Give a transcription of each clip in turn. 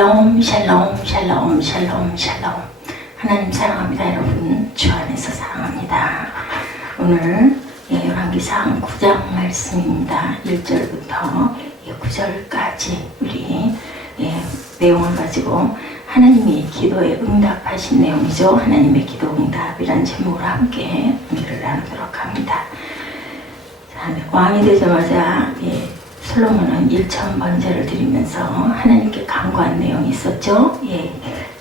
샬롬 샬롬 샬롬 샬롬 샬롬. 하나님 사랑합니다. 여러분 주 안에서 사랑합니다. 오늘 열왕기상 9장 말씀입니다. 1절부터 9절까지 우리 내용을 가지고 하나님이 기도에 응답하신 내용이죠. 하나님의 기도 응답이란 제목으로 함께 은혜를 나누도록 합니다. 왕이 되자마자 솔로몬은 1,000번제를 드리면서 하나님께 간구한 내용이 있었죠.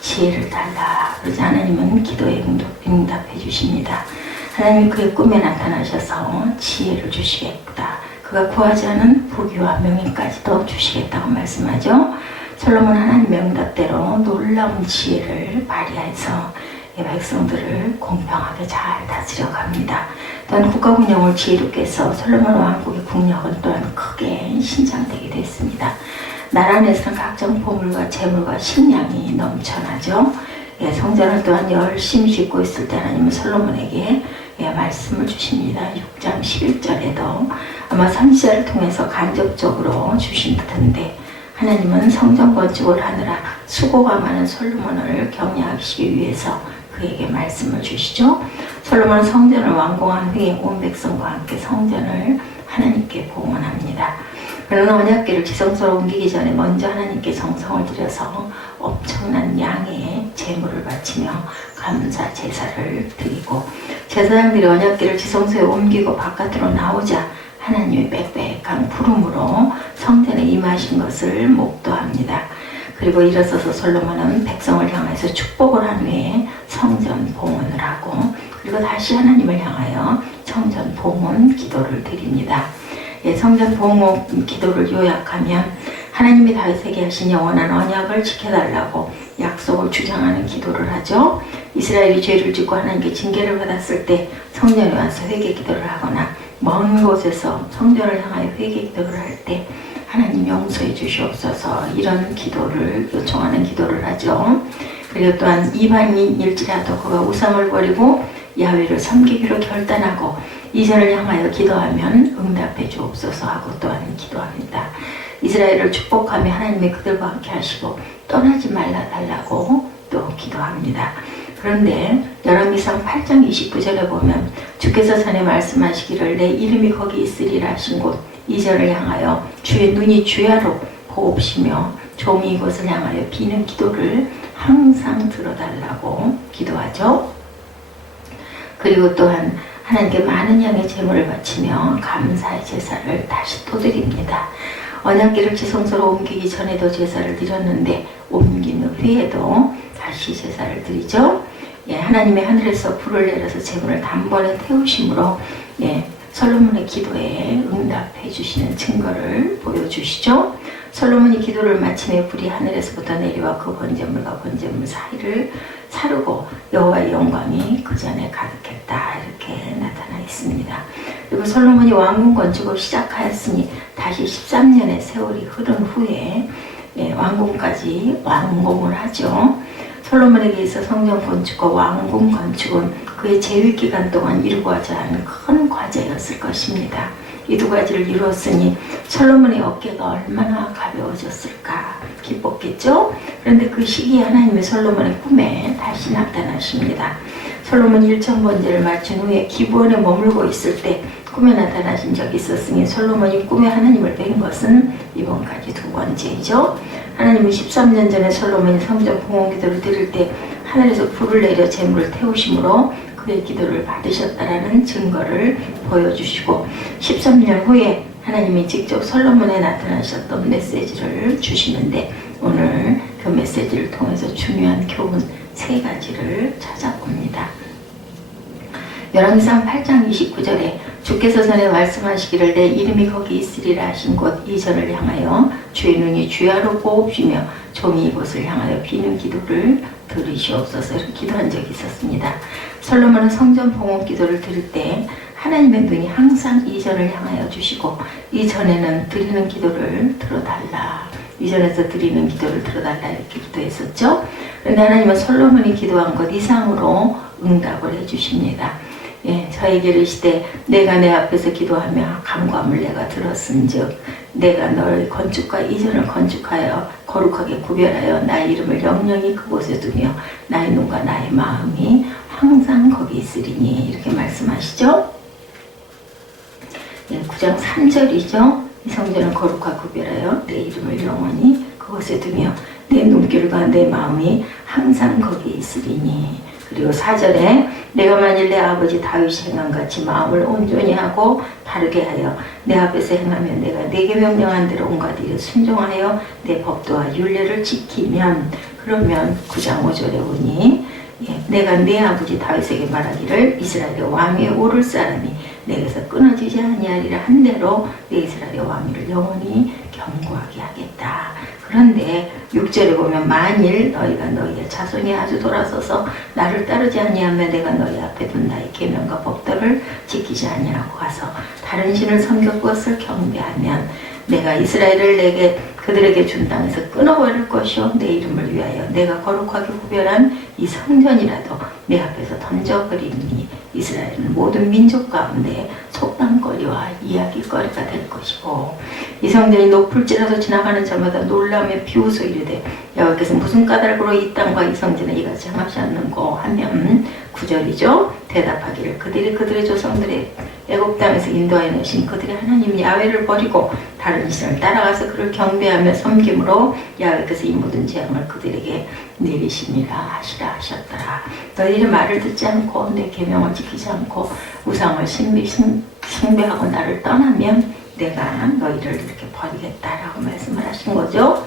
지혜를 달라. 그러자 하나님은 기도에 응답해 주십니다. 하나님이 그의 꿈에 나타나셔서 지혜를 주시겠다. 그가 구하지 않은 부귀와 명예까지도 주시겠다고 말씀하죠. 솔로몬은 하나님의 응답대로 놀라운 지혜를 발휘해서 백성들을 공평하게 잘 다스려 갑니다. 또한 국가 운영을 지혜롭게 해서 솔로몬 왕국의 국력은 또한 크게 신장되게 됐습니다. 나라 안에서는 각종 보물과 재물과 식량이 넘쳐나죠. 성전을 또한 열심히 짓고 있을 때 하나님은 솔로몬에게 말씀을 주십니다. 6장 11절에도 아마 선지자를 통해서 간접적으로 주신 듯한데 하나님은 성전 건축을 하느라 수고가 많은 솔로몬을 격려하시기 위해서 그에게 말씀을 주시죠. 솔로몬은 성전을 완공한 후에 온 백성과 함께 성전을 하나님께 봉헌합니다. 그러나 언약궤를 지성소로 옮기기 전에 먼저 하나님께 정성을 들여서 엄청난 양의 제물을 바치며 감사 제사를 드리고 제사장들이 언약궤를 지성소에 옮기고 바깥으로 나오자 하나님의 빽빽한 부름으로 성전에 임하신 것을 목도합니다. 그리고 일어서서 솔로몬은 백성을 향해서 축복을 한 후에 성전 봉헌을 하고 그리고 다시 하나님을 향하여 성전 봉헌 기도를 드립니다. 성전 봉헌 기도를 요약하면 하나님이 다윗에게 하신 영원한 언약을 지켜달라고 약속을 주장하는 기도를 하죠. 이스라엘이 죄를 짓고 하나님께 징계를 받았을 때 성전에 와서 회개 기도를 하거나 먼 곳에서 성전을 향하여 회개 기도를 할 때 하나님 용서해 주시옵소서 이런 기도를 요청하는 기도를 하죠. 그리고 또한 이방인일지라도 그가 우상을 버리고 야훼를 섬기기로 결단하고 이전을 향하여 기도하면 응답해 주옵소서 하고 또한 기도합니다. 이스라엘을 축복하며 하나님이 그들과 함께 하시고 떠나지 말라 달라고 또 기도합니다. 그런데 열왕기상 8장 29절에 보면 주께서 전에 말씀하시기를 내 이름이 거기 있으리라 하신 곳 이전을 향하여 주의 눈이 주야로 보옵시며 종이 이곳을 향하여 비는 기도를 항상 들어달라고 기도하죠. 그리고 또한 하나님께 많은 양의 제물을 바치며 감사의 제사를 다시 또 드립니다. 언약궤를 지성소로 옮기기 전에도 제사를 드렸는데 옮긴 후에도 다시 제사를 드리죠. 하나님의 하늘에서 불을 내려서 제물을 단번에 태우심으로 솔로몬의 기도에 응답해 주시는 증거를 보여주시죠. 솔로몬이 기도를 마침에 불이 하늘에서부터 내려와 그 번제물과 번제물 사이를 사르고 여호와의 영광이 그 전에 가득했다 이렇게 나타나 있습니다. 그리고 솔로몬이 왕궁 건축을 시작하였으니 다시 13년의 세월이 흐른 후에 왕궁까지 완공을 하죠. 솔로몬에게 있어 성전 건축과 왕궁 건축은 그의 재위 기간 동안 이루고자 하는 큰 과제였을 것입니다. 이 두 가지를 이루었으니 솔로몬의 어깨가 얼마나 가벼워졌을까 기뻤겠죠? 그런데 그 시기에 하나님의 솔로몬의 꿈에 다시 나타나십니다. 솔로몬 1,000번제를 마친 후에 기브온에 머물고 있을 때 꿈에 나타나신 적이 있었으니 솔로몬이 꿈에 하나님을 뵌 것은 이번까지 두 번째이죠. 하나님은 13년 전에 솔로몬이 성전 봉헌 기도를 드릴 때 하늘에서 불을 내려 제물을 태우심으로 그의 기도를 받으셨다라는 증거를 보여주시고 13년 후에 하나님이 직접 솔로몬에 나타나셨던 메시지를 주시는데 오늘 그 메시지를 통해서 중요한 교훈 3가지를 찾아봅니다. 열왕기상 8장 29절에 주께서 전에 말씀하시기를 내 이름이 거기 있으리라 하신 곳 이전을 향하여 주의 눈이 주야로 보옵시며 종이 이곳을 향하여 비는 기도를 들으시옵소서 이렇게 기도한 적이 있었습니다. 솔로몬은 성전 봉헌 기도를 드릴 때 하나님의 눈이 항상 이전을 향하여 주시고 이전에는 드리는 기도를 들어달라 이전에서 드리는 기도를 들어달라 이렇게 기도했었죠. 그런데 하나님은 솔로몬이 기도한 것 이상으로 응답을 해주십니다. 저에게 이르시되 내가 내 앞에서 기도하며 간구함을 내가 들었은즉 내가 너를 건축과 이전을 건축하여 거룩하게 구별하여 나의 이름을 영영히 그곳에 두며 나의 눈과 나의 마음이 항상 거기 있으리니 이렇게 말씀하시죠. 9장 3절이죠. 이 성전을 거룩하게 구별하여 내 이름을 영원히 그곳에 두며 내 눈길과 내 마음이 항상 거기 있으리니. 그리고 4절에 내가 만일 내 아버지 다윗이 행함같이 마음을 온전히 하고 바르게 하여 내 앞에서 행하면 내가 내게 명령한 대로 온갖 일에 순종하여 내 법도와 율례를 지키면, 그러면 9장 5절에 보니 내가 내 아버지 다윗에게 말하기를 이스라엘의 왕위에 오를 사람이 내게서 끊어지지 아니하리라 한 대로 내 이스라엘의 왕위를 영원히 견고하게 하겠다. 그런데 6절에 보면 만일 너희가 너희의 자손이 아주 돌아서서 나를 따르지 아니하면 내가 너희 앞에 둔 나의 계명과 법도를 지키지 아니하고 가서 다른 신을 섬겨 그것을 경배하면 내가 이스라엘을 내게 그들에게 준 땅에서 끊어버릴 것이요 내 이름을 위하여 내가 거룩하게 구별한 이 성전이라도 내 앞에서 던져버리니 이스라엘은 모든 민족 가운데 속담거리와 이야기거리가 될 것이고 이 성전이 높을지라도 지나가는 자마다 놀라며 비웃어 이르되 여호와께서 무슨 까닭으로 이 땅과 이 성전을 이같이 행하지 않는고 하면 9절이죠. 대답하기를 그들이 그들의 조상들의 애굽 땅에서 인도하여 내신 그들의 하나님 야훼를 버리고 다른 신을 따라가서 그를 경배하며 섬김으로 야훼께서 이 모든 재앙을 그들에게 내리시니라 하시라 하셨더라. 너희들의 말을 듣지 않고 내 계명을 지키지 않고 우상을 숭배하고 나를 떠나면 내가 너희를 이렇게 버리겠다라고 말씀을 하신 거죠.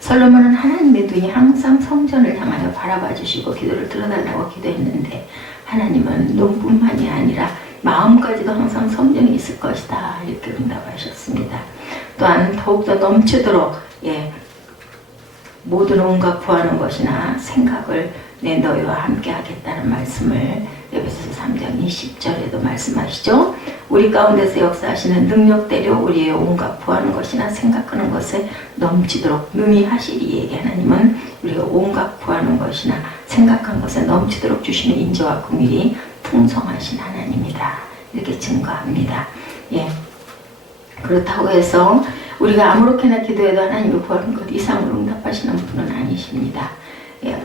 솔로몬은 하나님의 눈이 항상 성전을 향하여 바라봐 주시고 기도를 들어달라고 기도했는데 하나님은 눈뿐만이 아니라 마음까지도 항상 성전에 있을 것이다 이렇게 응답하셨습니다. 또한 더욱더 넘치도록 모든 온갖 구하는 것이나 생각을 내 너희와 함께 하겠다는 말씀을 에베소서 3장 20절에도 말씀하시죠. 우리 가운데서 역사하시는 능력대로 우리의 온갖 구하는 것이나 생각하는 것에 넘치도록 능히 하시리에게 하나님은 우리가 온갖 구하는 것이나 생각한 것에 넘치도록 주시는 인자와 긍휼이 풍성하신 하나님이다 이렇게 증거합니다. 그렇다고 해서 우리가 아무렇게나 기도해도 하나님이 구하는 것 이상으로 응답하시는 분은 아니십니다.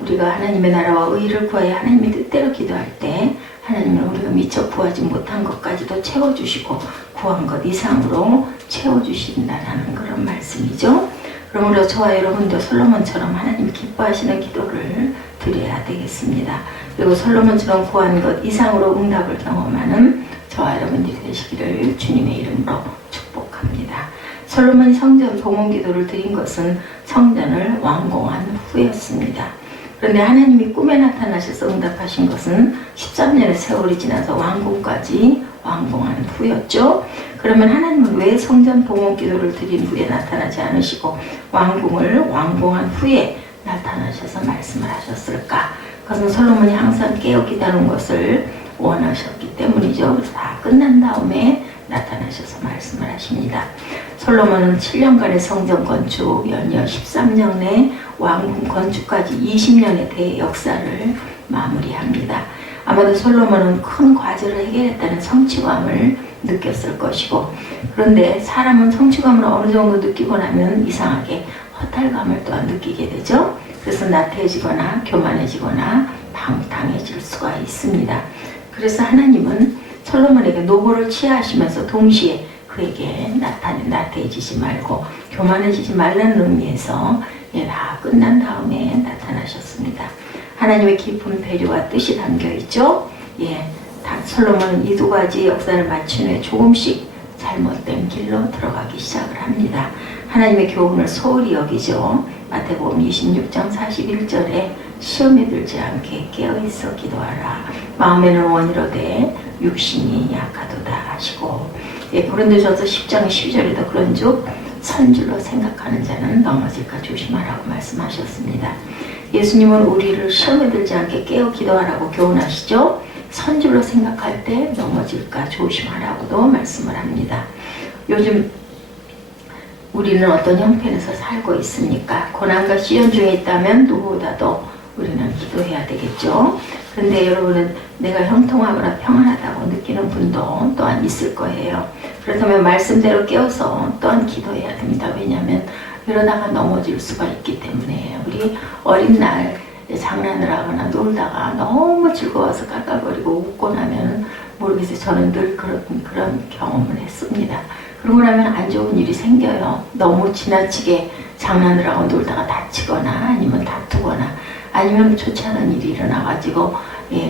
우리가 하나님의 나라와 의를 구하여 하나님의 뜻대로 기도할 때 하나님은 우리가 미처 구하지 못한 것까지도 채워주시고 구한 것 이상으로 채워주신다는 그런 말씀이죠. 그러므로 저와 여러분도 솔로몬처럼 하나님 기뻐하시는 기도를 드려야 되겠습니다. 그리고 솔로몬처럼 구한 것 이상으로 응답을 경험하는 저와 여러분들이 되시기를 주님의 이름으로 축복합니다. 솔로몬이 성전 봉헌 기도를 드린 것은 성전을 완공한 후였습니다. 그런데 하나님이 꿈에 나타나셔서 응답하신 것은 13년의 세월이 지나서 완공까지 완공한 후였죠. 그러면 하나님은 왜 성전 봉헌 기도를 드린 후에 나타나지 않으시고 완공을 완공한 후에 나타나셔서 말씀을 하셨을까? 그것은 솔로몬이 항상 깨어 기다는 것을 원하셨기 때문이죠. 그래서 다 끝난 다음에 나타나셔서 말씀을 하십니다. 솔로몬은 7년간의 성전 건축, 연이어 13년 내 왕궁 건축까지 20년의 대역사를 마무리합니다. 아마도 솔로몬은 큰 과제를 해결했다는 성취감을 느꼈을 것이고, 그런데 사람은 성취감을 어느 정도 느끼고 나면 이상하게 허탈감을 또한 느끼게 되죠. 그래서 나태해지거나 교만해지거나 방탕해질 수가 있습니다. 그래서 하나님은 솔로몬에게 노고를 취하시면서 동시에 그에게 나태해지지 말고 교만해지지 말라는 의미에서 다 끝난 다음에 나타나셨습니다. 하나님의 깊은 배려와 뜻이 담겨 있죠. 솔로몬은 이 두 가지 역사를 마친 후에 조금씩 잘못된 길로 들어가기 시작을 합니다. 하나님의 교훈을 소홀히 여기죠. 마태복음 26장 41절에 시험에 들지 않게 깨어있어 기도하라. 마음에는 원이로되 육신이 약하도다 하시고, 고린도전서 10장 12절에도 그런즉 선줄로 생각하는 자는 넘어질까 조심하라고 말씀하셨습니다. 예수님은 우리를 시험에 들지 않게 깨어 기도하라고 교훈하시죠. 선줄로 생각할 때 넘어질까 조심하라고도 말씀을 합니다. 요즘 우리는 어떤 형편에서 살고 있습니까? 고난과 시련 중에 있다면 누구보다도 우리는 기도해야 되겠죠. 그런데 여러분은 내가 형통하거나 평안하다고 느끼는 분도 또한 있을 거예요. 그렇다면 말씀대로 깨어서 또한 기도해야 됩니다. 왜냐하면 그러다가 넘어질 수가 있기 때문에 우리 어린 날 장난을 하거나 놀다가 너무 즐거워서 깔깔거리고 웃고 나면 모르겠어요. 저는 늘 그런 경험을 했습니다. 그러고 나면 안 좋은 일이 생겨요. 너무 지나치게 장난을 하고 놀다가 다치거나 아니면 다투거나 아니면 좋지 않은 일이 일어나가지고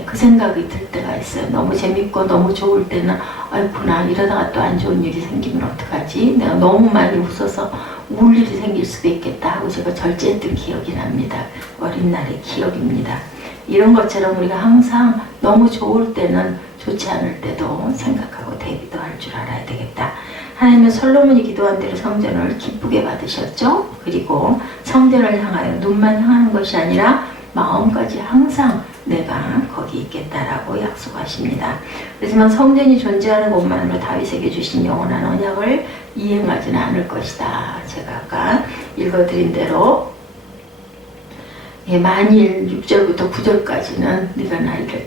그 생각이 들 때가 있어요. 너무 재밌고 너무 좋을 때는 아이구나 이러다가 또 안 좋은 일이 생기면 어떡하지? 내가 너무 많이 웃어서 울 일이 생길 수도 있겠다 하고 제가 절제했던 기억이 납니다. 어린 날의 기억입니다. 이런 것처럼 우리가 항상 너무 좋을 때는 좋지 않을 때도 생각하고 대비도 할 줄 알아야 되겠다. 하나님은 솔로몬이 기도한 대로 성전을 기쁘게 받으셨죠. 그리고 성전을 향하여 눈만 향하는 것이 아니라 마음까지 항상 내가 거기 있겠다라고 약속하십니다. 그렇지만 성전이 존재하는 것만으로 다윗에게 주신 영원한 언약을 이행하지는 않을 것이다. 제가 아까 읽어드린 대로 만일 6절부터 9절까지는 네가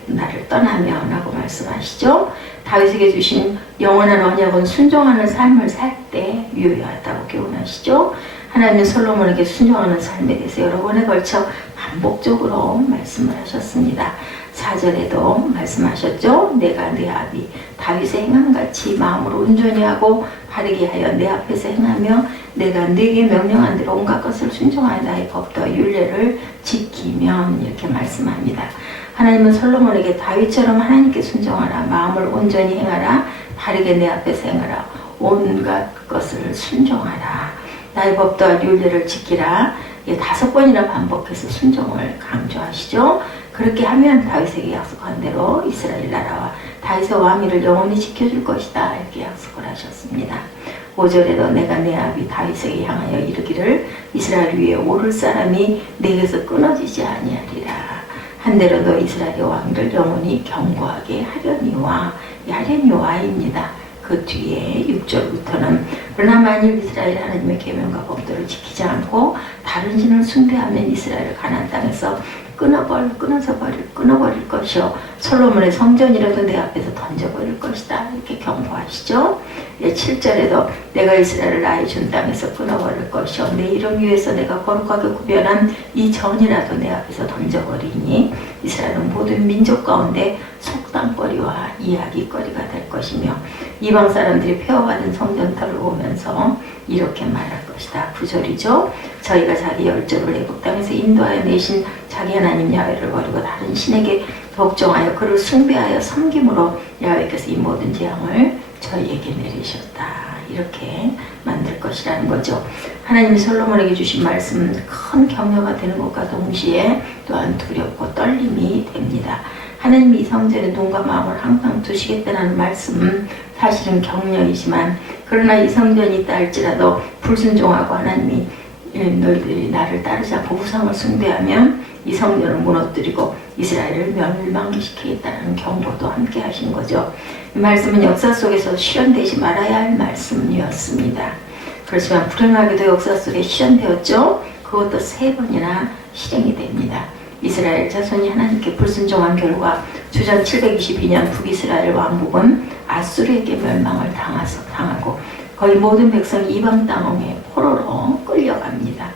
나를 떠나면 라고 말씀하시죠. 다윗에게 주신 영원한 언약은 순종하는 삶을 살 때 유효하다고 교훈하시죠. 하나님은 솔로몬에게 순종하는 삶에 대해서 여러 번에 걸쳐 반복적으로 말씀을 하셨습니다. 4절에도 말씀하셨죠. 내가 내 아비 다윗의 행함같이 마음으로 온전히 하고 바르게 하여 내 앞에서 행하며 내가 네게 명령한 대로 온갖 것을 순종하여 나의 법도와 율례를 지키면 이렇게 말씀합니다. 하나님은 솔로몬에게 다윗처럼 하나님께 순종하라, 마음을 온전히 행하라, 바르게 내 앞에서 행하라, 온갖 것을 순종하라, 나의 법도와 율례를 지키라. 5번이나 반복해서 순종을 강조하시죠. 그렇게 하면 다윗에게 약속한 대로 이스라엘 나라와 다윗의 왕위를 영원히 지켜줄 것이다 이렇게 약속을 하셨습니다. 5절에도 내가 내 아비 다윗에게 향하여 이르기를 이스라엘 위에 오를 사람이 내게서 끊어지지 아니하리라. 한대로 너 이스라엘의 왕위를 영원히 경고하게 하려니와입니다. 그 뒤에 6절부터는 그러나 만일 이스라엘 하나님의 계명과 법도를 지키지 않고 다른 신을 숭배하면 이스라엘을 가나안 땅에서 끊어버릴 것이요 솔로몬의 성전이라도 내 앞에서 던져버릴 것이다 이렇게 경고하시죠. 7절에도 내가 이스라엘을 나의 준 땅에서 끊어버릴 것이요 내 이름 위에서 내가 거룩하게 구별한 이 전이라도 내 앞에서 던져버리니 이스라엘은 모든 민족 가운데 속담거리와 이야기거리가 될 것이며 이방 사람들이 폐허받은 성전터를 오면서 이렇게 말할 것이다. 9절이죠. 저희가 자기 열조를 애굽 땅에서 인도하여 내신 자기 하나님 야훼를 버리고 다른 신에게 복종하여 그를 숭배하여 섬김으로 야훼께서 이 모든 재앙을 저희에게 내리셨다. 이렇게 만들 것이라는 거죠. 하나님이 솔로몬에게 주신 말씀은 큰 격려가 되는 것과 동시에 또한 두렵고 떨림이 됩니다. 하나님이 이 성전에 눈과 마음을 항상 두시겠다는 말씀은 사실은 격려이지만 그러나 이 성전이 있다 할지라도 불순종하고 하나님이 너희들이 나를 따르지 않고 우상을 숭배하면 이 성전을 무너뜨리고 이스라엘을 멸망시키겠다는 경고도 함께 하신 거죠. 이 말씀은 역사 속에서 실현되지 말아야 할 말씀이었습니다. 그렇지만 불행하게도 역사 속에 실현되었죠. 그것도 3번이나 실행이 됩니다. 이스라엘 자손이 하나님께 불순종한 결과 주전 722년 북이스라엘 왕국은 아수르에게 멸망을 당하고 거의 모든 백성이 이방 땅에 포로로 끌려갑니다.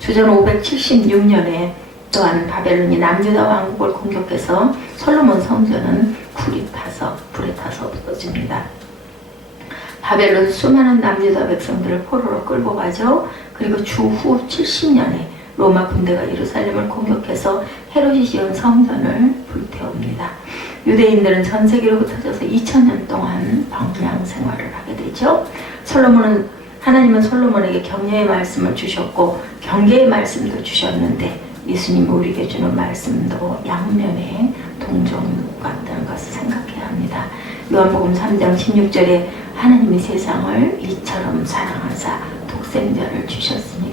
주전 576년에 또한 바벨론이 남유다 왕국을 공격해서 솔로몬 성전은 불에 타서 없어집니다. 바벨론 수많은 남유다 백성들을 포로로 끌고 가죠. 그리고 주후 70년에 로마 군대가 예루살렘을 공격해서 헤롯이 지은 성전을 불태웁니다. 유대인들은 전 세계로 흩어져서 2000년 동안 방랑 생활을 하게 되죠. 하나님은 솔로몬에게 격려의 말씀을 주셨고 경계의 말씀도 주셨는데 예수님이 우리에게 주는 말씀도 양면에 동종같다는 것을 생각해야 합니다. 요한복음 3장 16절에 하나님이 세상을 이처럼 사랑하사 독생자를 주셨으니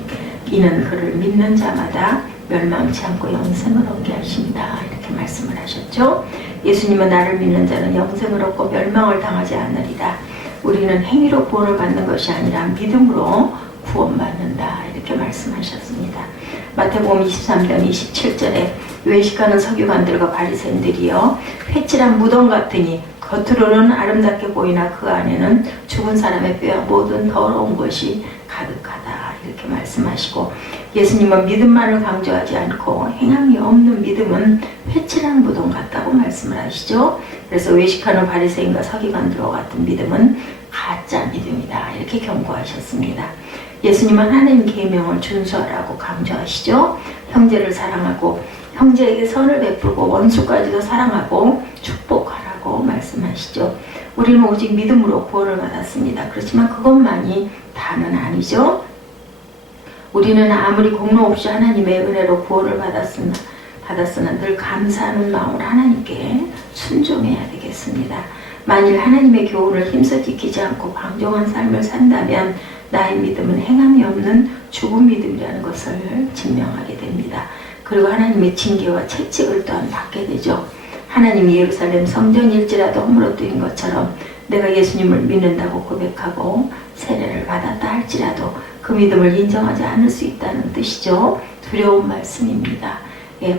이는 그를 믿는 자마다 멸망치 않고 영생을 얻게 하신다 이렇게 말씀을 하셨죠. 예수님은 나를 믿는 자는 영생을 얻고 멸망을 당하지 않으리라. 우리는 행위로 구원을 받는 것이 아니라 믿음으로 구원받는다 이렇게 말씀하셨습니다. 마태복음 23장 27절에 외식하는 서기관들과 바리새인들이여 회칠한 무덤 같으니 겉으로는 아름답게 보이나 그 안에는 죽은 사람의 뼈와 모든 더러운 것이 가득하다 이렇게 이렇게 말씀하시고, 예수님은 믿음만을 강조하지 않고 행함이 없는 믿음은 회칠한 무덤 같다고 말씀을 하시죠. 그래서 외식하는 바리새인과 서기관들과 같은 믿음은 가짜 믿음이다, 이렇게 경고하셨습니다. 예수님은 하나님 계명을 준수하라고 강조하시죠. 형제를 사랑하고 형제에게 선을 베풀고 원수까지도 사랑하고 축복하라고 말씀하시죠. 우리는 오직 믿음으로 구원을 받았습니다. 그렇지만 그것만이 다는 아니죠. 우리는 아무리 공로 없이 하나님의 은혜로 구원을 받았으나 늘 감사하는 마음으로 하나님께 순종해야 되겠습니다. 만일 하나님의 교훈을 힘써 지키지 않고 방종한 삶을 산다면 나의 믿음은 행함이 없는 죽은 믿음이라는 것을 증명하게 됩니다. 그리고 하나님의 징계와 채찍을 또한 받게 되죠. 하나님이 예루살렘 성전일지라도 허물어뜨린 것처럼 내가 예수님을 믿는다고 고백하고 세례를 받았다 할지라도 그 믿음을 인정하지 않을 수 있다는 뜻이죠. 두려운 말씀입니다.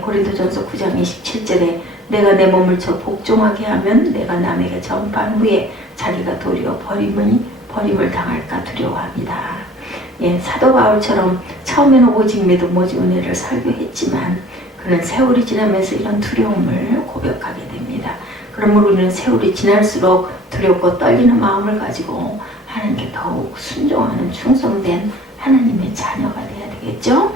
고린도전서 9장 27절에 내가 내 몸을 저 복종하게 하면 내가 남에게 전파한 후에 자기가 도리어 버림을 당할까 두려워합니다. 사도 바울처럼 처음에는 오직 믿음 오직 은혜를 설교했지만 그는 세월이 지나면서 이런 두려움을 고백하게 됩니다. 그러므로 우리는 세월이 지날수록 두렵고 떨리는 마음을 가지고 하나님께 더욱 순종하는 충성된 하나님의 자녀가 되어야 되겠죠.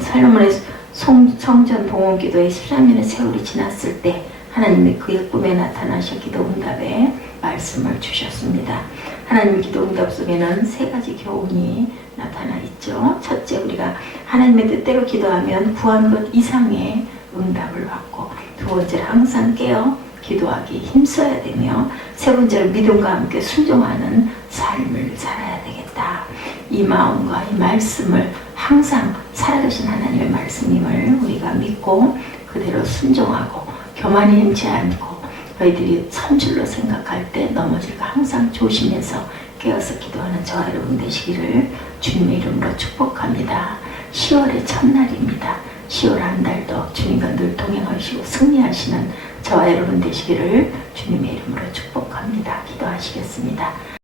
솔로몬의 성전 봉헌기도의 13년의 세월이 지났을 때 하나님이 그의 꿈에 나타나셔 기도 응답에 말씀을 주셨습니다. 하나님 기도 응답 속에는 세 가지 교훈이 나타나 있죠. 첫째, 우리가 하나님의 뜻대로 기도하면 구한 것 이상의 응답을 받고, 두 번째로 항상 깨어 기도하기 힘써야 되며, 세 번째로 믿음과 함께 순종하는 삶을 살아야 되겠다. 이 마음과 이 말씀을 항상 살아계신 하나님의 말씀임을 우리가 믿고 그대로 순종하고 교만이 힘지 않고 너희들이 선줄로 생각할 때 넘어질까 항상 조심해서 깨어서 기도하는 저와 여러분 되시기를 주님의 이름으로 축복합니다. 10월의 첫날입니다. 10월 한 달도 주님과 늘 동행하시고 승리하시는 저와 여러분 되시기를 주님의 이름으로 축복합니다. 기도하시겠습니다.